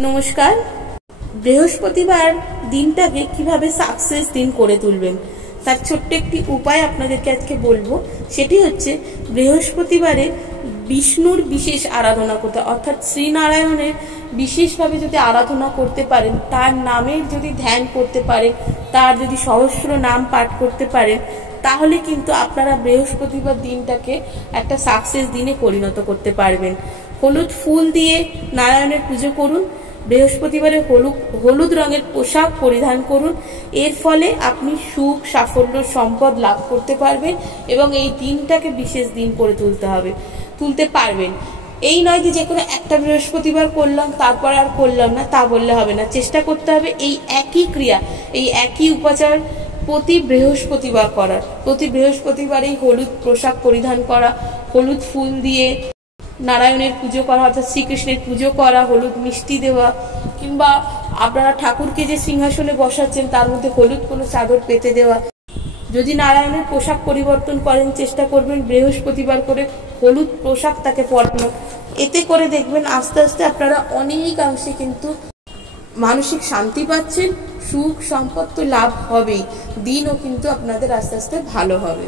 নমস্কার। বৃহস্পতিবার দিনটাকে কিভাবে সাকসেস দিন করে তুলবেন তার ছোট্ট একটি উপায় আপনাদেরকে আজকে বলবো। সেটি হচ্ছে বৃহস্পতিবারে বিষ্ণুর বিশেষ আরাধনা করতে, অর্থাৎ শ্রীনারায়ণের বিশেষভাবে যদি আরাধনা করতে পারেন, তার নামের যদি ধ্যান করতে পারেন, তার যদি সহস্র নাম পাঠ করতে পারেন, তাহলে কিন্তু আপনারা বৃহস্পতিবার দিনটাকে একটা সাকসেস দিনে পরিণত করতে পারবেন। হলুদ ফুল দিয়ে নারায়ণের পুজো করুন। বৃহস্পতিবারে হলুদ রঙের পোশাক পরিধান করুন। এর ফলে আপনি সুখ, সাফল্য, সম্পদ লাভ করতে পারবেন এবং এই দিনটাকে বিশেষ দিন করে তুলতে পারবেন। এই নয় যে কোনো একটা বৃহস্পতিবার করলাম তারপর আর করলাম না, তা বললে হবে না। চেষ্টা করতে হবে এই একই ক্রিয়া, এই একই উপাচার প্রতি বৃহস্পতিবার করার। প্রতি বৃহস্পতিবার এই হলুদ পোশাক পরিধান করা, হলুদ ফুল দিয়ে নারায়ণের পুজো করা, অর্থাৎ শ্রীকৃষ্ণের পুজো করা, হলুদ মিষ্টি দেওয়া, কিংবা আপনারা ঠাকুরকে যে সিংহাসনে বসাচ্ছেন তার মধ্যে হলুদ কোনো চাদর পেতে দেওয়া। যদি নারায়ণের পোশাক পরিবর্তন করেন, চেষ্টা করবেন বৃহস্পতিবার করে হলুদ পোশাক তাকে পরানো। এতে করে দেখবেন আস্তে আস্তে আপনারা অনেকাংশে কিন্তু মানসিক শান্তি পাচ্ছেন, সুখ সম্পদ তো লাভ হবেই, দিনও কিন্তু আপনাদের আস্তে আস্তে ভালো হবে।